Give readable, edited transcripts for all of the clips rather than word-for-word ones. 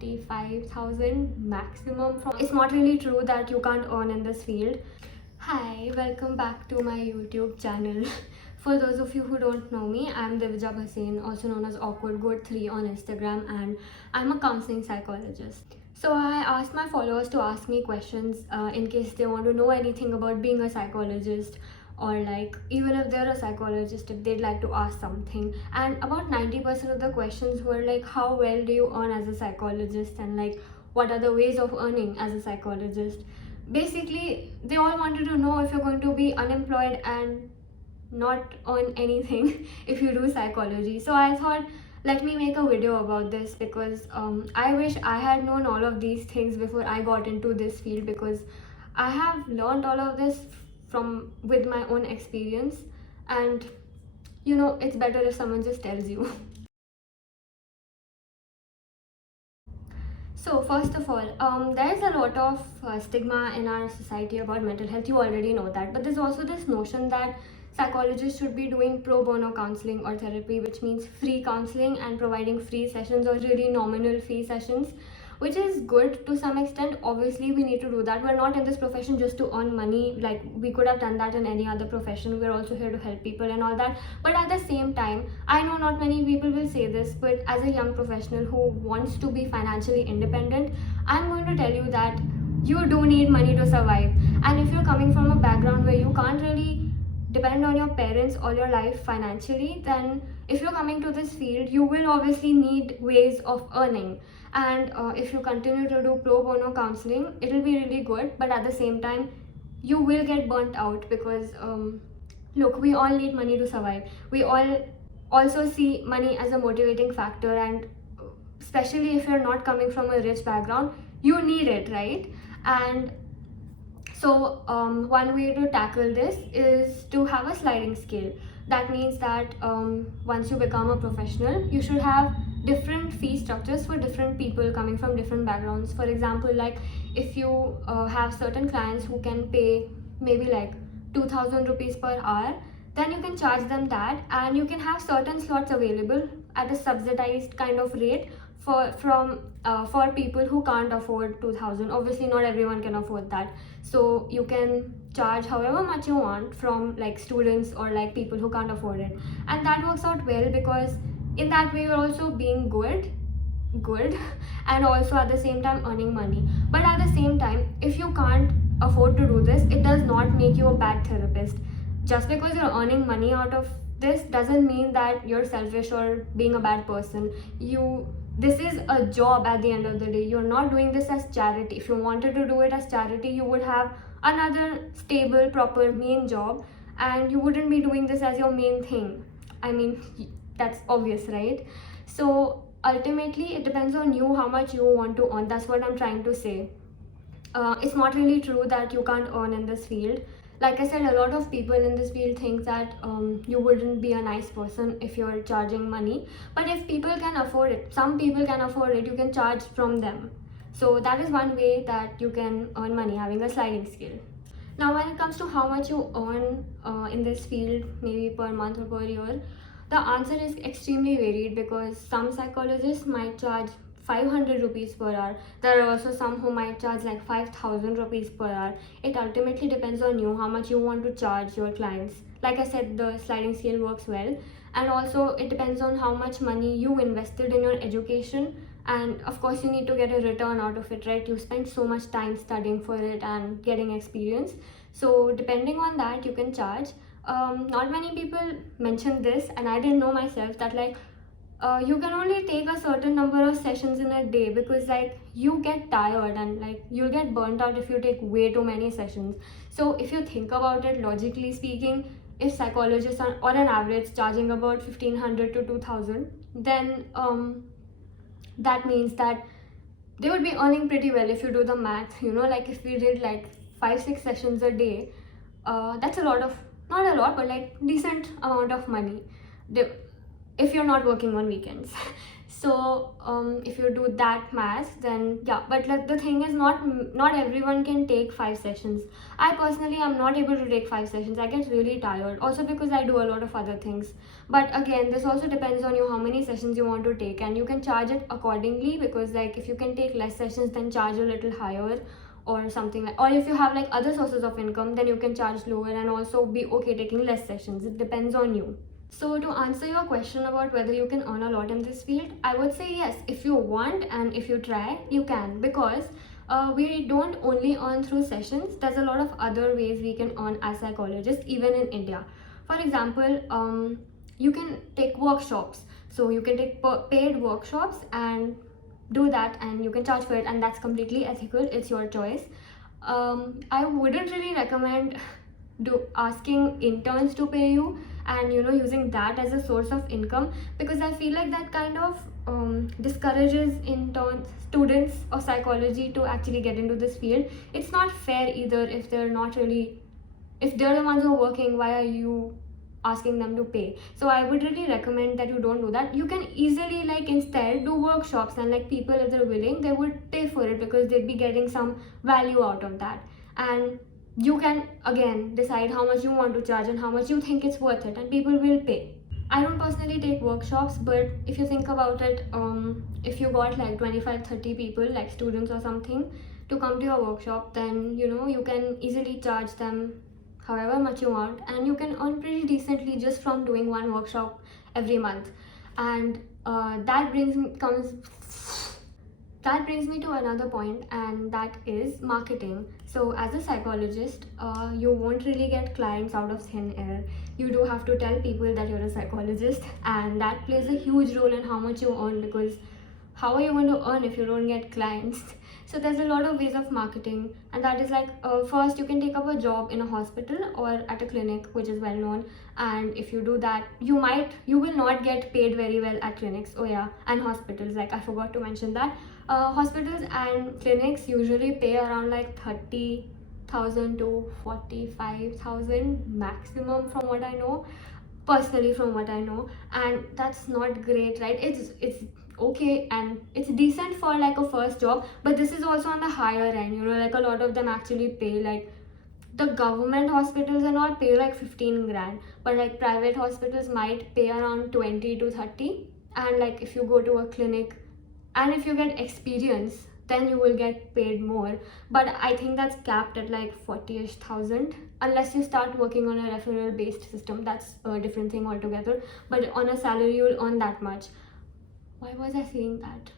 45,000 maximum from. It's not really true that you can't earn in this field. Hi, welcome back to my YouTube channel. For those of you who don't know me, I'm Divya Bhasin, also known as Awkward Goat 3 on Instagram, and I'm a counseling psychologist. So I asked my followers to ask me questions in case they want to know anything about being a psychologist, or like even if they're a psychologist, if they'd like to ask something. And about 90% of the questions were like, how well do you earn as a psychologist, and like what are the ways of earning as a psychologist. Basically, they all wanted to know if you're going to be unemployed and not earn anything if you do psychology. So I thought, let me make a video about this, because I wish I had known all of these things before I got into this field, because I have learned all of this from with my own experience, and it's better if someone just tells you. So first of all, there is a lot of stigma in our society about mental health. You already know that, but there's also this notion that psychologists should be doing pro bono counseling or therapy, which means free counseling and providing free sessions or really nominal fee sessions, which is good to some extent. Obviously, we need to do that. We're not in this profession just to earn money. Like, we could have done that in any other profession. We're also here to help people and all that. But at the same time, I know not many people will say this, but as a young professional who wants to be financially independent, I'm going to tell you that you do need money to survive. And if you're coming from a background where you can't really depend on your parents all your life financially, then if you're coming to this field, you will obviously need ways of earning. And if you continue to do pro bono counseling, it'll be really good, but at the same time, you will get burnt out, because look, we all need money to survive. We all also see money as a motivating factor, and especially if you're not coming from a rich background, you need it, right? And so one way to tackle this is to have a sliding scale. That means that once you become a professional, you should have different fee structures for different people coming from different backgrounds. For example, like if you have certain clients who can pay maybe like 2,000 rupees per hour, then you can charge them that, and you can have certain slots available at a subsidized kind of rate for people who can't afford 2,000. Obviously, not everyone can afford that, so you can charge however much you want from like students or like people who can't afford it, and that works out well, because in that way you're also being good and also at the same time earning money. But at the same time, if you can't afford to do this, it does not make you a bad therapist. Just because you're earning money out of this doesn't mean that you're selfish or being a bad person. This is a job at the end of the day. You're not doing this as charity. If you wanted to do it as charity, you would have another stable, proper main job, and you wouldn't be doing this as your main thing. I mean, that's obvious, right? So ultimately, it depends on you how much you want to earn. That's what I'm trying to say. It's not really true that you can't earn in this field. Like I said, a lot of people in this field think that you wouldn't be a nice person if you're charging money. But if people can afford it, some people can afford it, you can charge from them. So that is one way that you can earn money, having a sliding scale. Now, when it comes to how much you earn in this field, maybe per month or per year, the answer is extremely varied, because some psychologists might charge 500 rupees per hour. There are also some who might charge like 5,000 rupees per hour. It ultimately depends on you, how much you want to charge your clients. Like I said, the sliding scale works well. And also it depends on how much money you invested in your education. And of course, you need to get a return out of it, right? You spent so much time studying for it and getting experience. So depending on that, you can charge. Not many people mention this, and I didn't know myself, that like you can only take a certain number of sessions in a day, because like you get tired and like you'll get burnt out if you take way too many sessions. So if you think about it, logically speaking, if psychologists are on an average charging about 1,500 to 2,000, then that means that they would be earning pretty well if you do the math. Like if we did like 5-6 sessions a day, that's a lot of, not a lot, but like decent amount of money if you're not working on weekends. So if you do that math, then yeah. But like the thing is, not everyone can take 5 sessions. I personally am not able to take 5 sessions. I get really tired. Also because I do a lot of other things. But again, this also depends on you how many sessions you want to take, and you can charge it accordingly. Because like if you can take less sessions, then charge a little higher or something like. Or if you have like other sources of income, then you can charge lower and also be okay taking less sessions. It depends on you. So to answer your question about whether you can earn a lot in this field, I would say yes. If you want and if you try, you can, because we don't only earn through sessions. There's a lot of other ways we can earn as psychologists, even in India. For example, you can take workshops. So you can take paid workshops and do that, and you can charge for it, and that's completely ethical. It's your choice. I wouldn't really recommend asking interns to pay you and using that as a source of income, because I feel like that kind of discourages interns, students of psychology, to actually get into this field. It's not fair either. If they're the ones who are working, why are you asking them to pay? So I would really recommend that you don't do that. You can easily like instead do workshops, and like people, if they're willing, they would pay for it because they'd be getting some value out of that. And you can again decide how much you want to charge and how much you think it's worth it, and people will pay. I don't personally take workshops, but if you think about it, if you got like 25-30 people, like students or something, to come to your workshop, then you can easily charge them however much you want, and you can earn pretty decently just from doing one workshop every month. And that brings me to another point, and that is marketing. So as a psychologist, you won't really get clients out of thin air. You do have to tell people that you're a psychologist, and that plays a huge role in how much you earn, because how are you going to earn if you don't get clients? So there's a lot of ways of marketing, and that is like, first you can take up a job in a hospital or at a clinic which is well known. And if you do that, you will not get paid very well at clinics. Oh yeah, and hospitals, like I forgot to mention that. Hospitals and clinics usually pay around like 30,000 to 45,000 maximum, from what I know, personally, from what I know. And that's not great, right? It's okay and it's decent for like a first job, but this is also on the higher end. Like a lot of them actually pay, like the government hospitals and all pay like 15 grand, but like private hospitals might pay around 20 to 30. And like if you go to a clinic and if you get experience, then you will get paid more. But I think that's capped at like 40-ish thousand, unless you start working on a referral based system. That's a different thing altogether. But on a salary, you'll earn that much. Why was I saying that?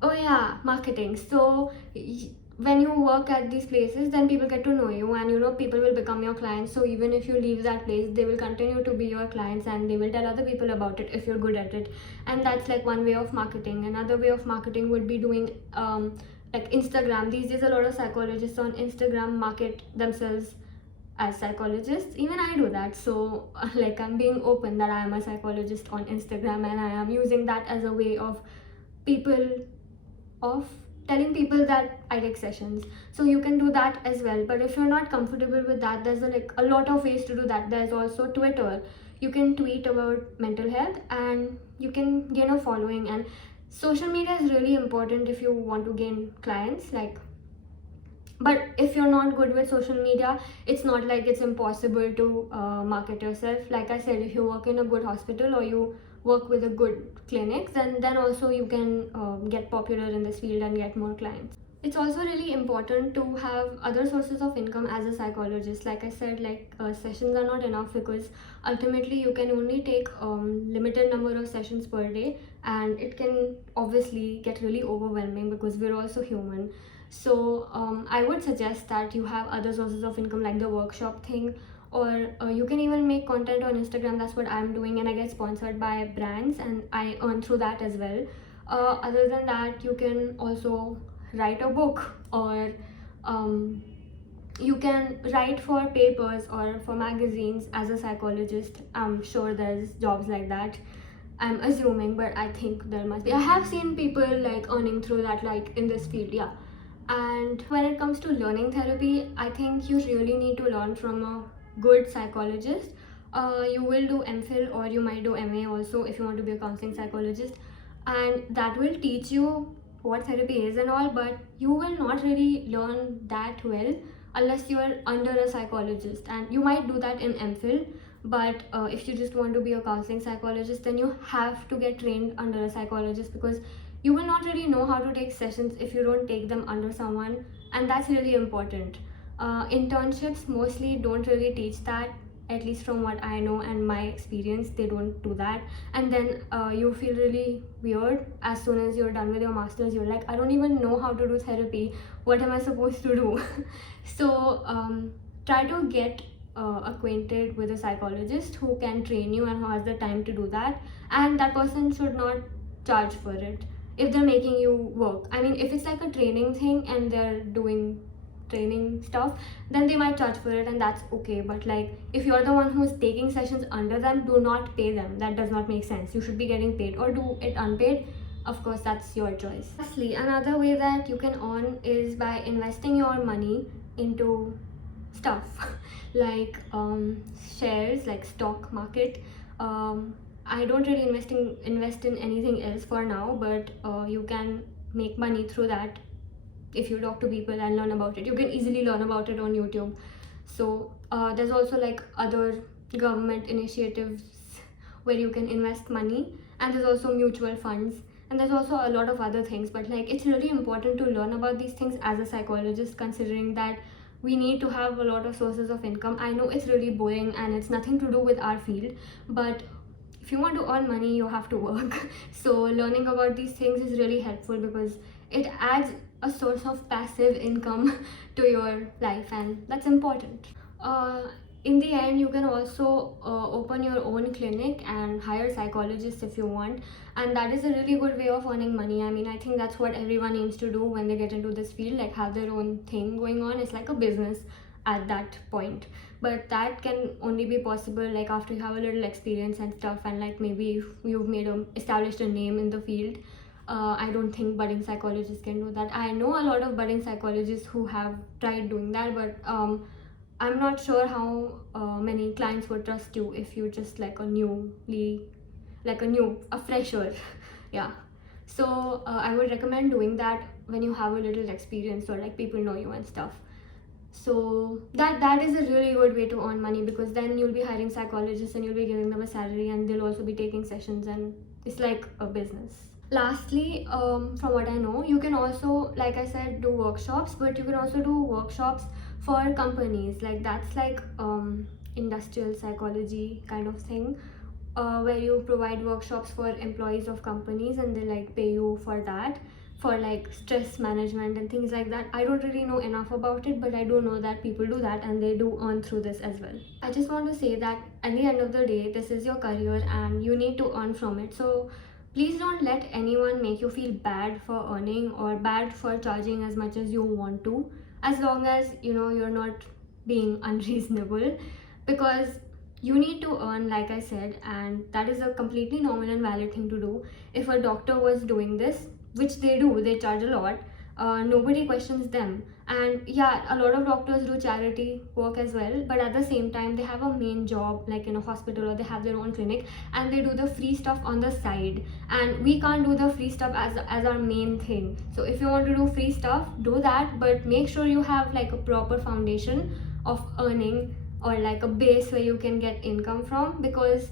Oh yeah, marketing. So when you work at these places, then people get to know you, and people will become your clients. So even if you leave that place, they will continue to be your clients, and they will tell other people about it if you're good at it. And that's like one way of marketing. Another way of marketing would be doing like Instagram. These days a lot of psychologists on Instagram market themselves as psychologists. Even I do that. So like I'm being open that I am a psychologist on Instagram, and I am using that as a way of telling people that I take sessions. So you can do that as well. But if you're not comfortable with that, there's a lot of ways to do that. There's also Twitter. You can tweet about mental health and you can gain a following. And social media is really important if you want to gain clients. But if you're not good with social media, it's not like it's impossible to market yourself. Like I said, if you work in a good hospital or you work with a good clinic, then also you can get popular in this field and get more clients. It's also really important to have other sources of income as a psychologist. Like I said, sessions are not enough, because ultimately you can only take limited number of sessions per day, and it can obviously get really overwhelming because we're also human. So I would suggest that you have other sources of income, like the workshop thing, or you can even make content on Instagram. That's what I'm doing, and I get sponsored by brands and I earn through that as well. Other than that, you can also write a book, or you can write for papers or for magazines as a psychologist. I'm sure there's jobs like that. I'm assuming, but I think there must be. I have seen people like earning through that, like in this field, yeah. And when it comes to learning therapy, I think you really need to learn from a good psychologist. you will do MPhil or you might do MA also if you want to be a counseling psychologist, and that will teach you what therapy is and all, but you will not really learn that well unless you are under a psychologist. And you might do that in MPhil, but if you just want to be a counseling psychologist, then you have to get trained under a psychologist, because you will not really know how to take sessions if you don't take them under someone, and that's really important. Internships mostly don't really teach that, at least from what I know and my experience. They don't do that, and then you feel really weird as soon as you're done with your masters. You're like, I don't even know how to do therapy. What am I supposed to do? So try to get acquainted with a psychologist who can train you and who has the time to do that, and that person should not charge for it if they're making you work. I mean, if it's like a training thing and they're doing training stuff, then they might charge for it, and that's okay. But like, if you're the one who's taking sessions under them, do not pay them. That does not make sense. You should be getting paid, or do it unpaid. Of course, that's your choice. Lastly, another way that you can earn is by investing your money into stuff like shares, like stock market. I don't really invest in anything else for now, but you can make money through that if you talk to people and learn about it. You can easily learn about it on YouTube. So there's also like other government initiatives where you can invest money, and there's also mutual funds, and there's also a lot of other things. But like, it's really important to learn about these things as a psychologist, considering that we need to have a lot of sources of income. I know it's really boring and it's nothing to do with our field, but if you want to earn money, you have to work. So learning about these things is really helpful because it adds a source of passive income to your life, and that's important. In the end, you can also open your own clinic and hire psychologists if you want, and that is a really good way of earning money. I mean, I think that's what everyone aims to do when they get into this field, like have their own thing going on. It's like a business at that point, but that can only be possible like after you have a little experience and stuff, and like maybe if you've established a name in the field. I don't think budding psychologists can do that. I know a lot of budding psychologists who have tried doing that, but I'm not sure how many clients would trust you if you're just like a fresher. Yeah. So I would recommend doing that when you have a little experience or like people know you and stuff. So that is a really good way to earn money, because then you'll be hiring psychologists and you'll be giving them a salary, and they'll also be taking sessions, and it's like a business. Lastly, from what I know, you can also, like I said, do workshops, but you can also do workshops for companies. Like that's like industrial psychology kind of thing, where you provide workshops for employees of companies and they like pay you for that, for like stress management and things like that. I don't really know enough about it, but I do know that people do that and they do earn through this as well. I just want to say that at the end of the day, this is your career and you need to earn from it. So please don't let anyone make you feel bad for earning or bad for charging as much as you want to, as long as you know you're not being unreasonable, because you need to earn, like I said, and that is a completely normal and valid thing to do. If a doctor was doing this, which they do, they charge a lot, nobody questions them. And yeah, a lot of doctors do charity work as well, but at the same time they have a main job like in a hospital, or they have their own clinic and they do the free stuff on the side, and we can't do the free stuff as our main thing. So if you want to do free stuff, do that, but make sure you have like a proper foundation of earning, or like a base where you can get income from, because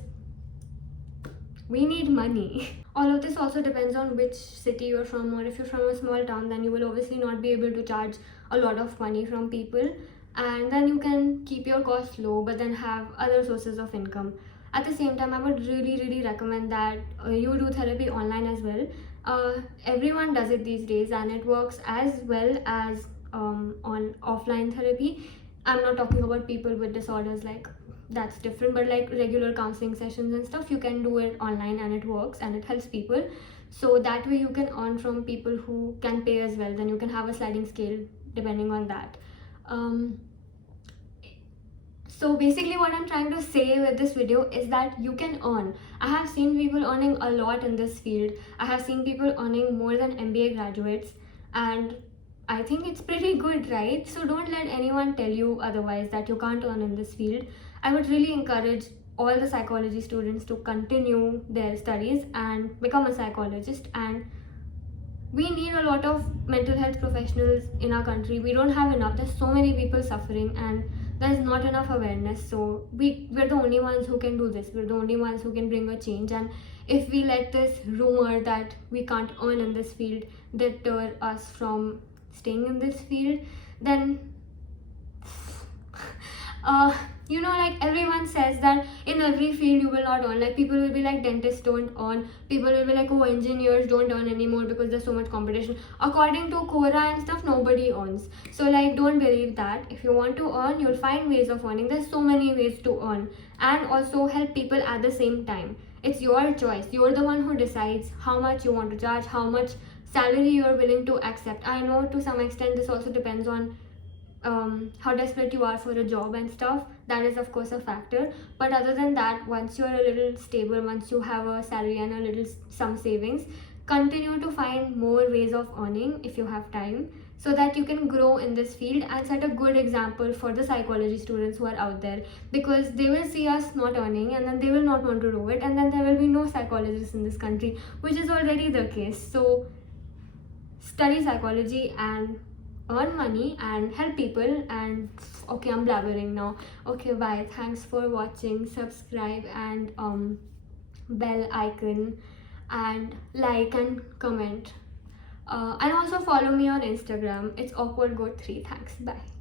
we need money. All of this also depends on which city you're from, or if you're from a small town, then you will obviously not be able to charge a lot of money from people, and then you can keep your costs low but then have other sources of income. At the same time, I would really recommend that you do therapy online as well. Everyone does it these days and it works as well as on offline therapy. I'm not talking about people with disorders, like that's different, but like regular counseling sessions and stuff, you can do it online and it works and it helps people. So that way you can earn from people who can pay as well. Then you can have a sliding scale depending on that. So basically what I'm trying to say with this video is that you can earn. I have seen people earning a lot in this field. I have seen people earning more than MBA graduates, and I think it's pretty good, right? So don't let anyone tell you otherwise, that you can't earn in this field. I would really encourage all the psychology students to continue their studies and become a psychologist. And we need a lot of mental health professionals in our country. We don't have enough. There's so many people suffering and there's not enough awareness. So we're the only ones who can do this. We're the only ones who can bring a change. And if we let this rumor that we can't earn in this field deter us from staying in this field, then like everyone says that in every field you will not earn. Like people will be like, dentists don't earn, people will be like, oh, engineers don't earn anymore because there's so much competition. According to Quora and stuff, nobody earns. So like, don't believe that. If you want to earn, you'll find ways of earning. There's so many ways to earn and also help people at the same time. It's your choice. You're the one who decides how much you want to charge, how much salary you're willing to accept. I know to some extent this also depends on how desperate you are for a job and stuff. That is of course a factor, but other than that, once you're a little stable, once you have a salary and a little some savings, continue to find more ways of earning if you have time, so that you can grow in this field and set a good example for the psychology students who are out there, because they will see us not earning and then they will not want to do it, and then there will be no psychologists in this country, which is already the case. So study psychology and earn money and help people. And okay, I'm blabbering now. Okay, bye. Thanks for watching. Subscribe and bell icon and like and comment, and also follow me on Instagram. It's awkwardgoat3. Thanks. Bye.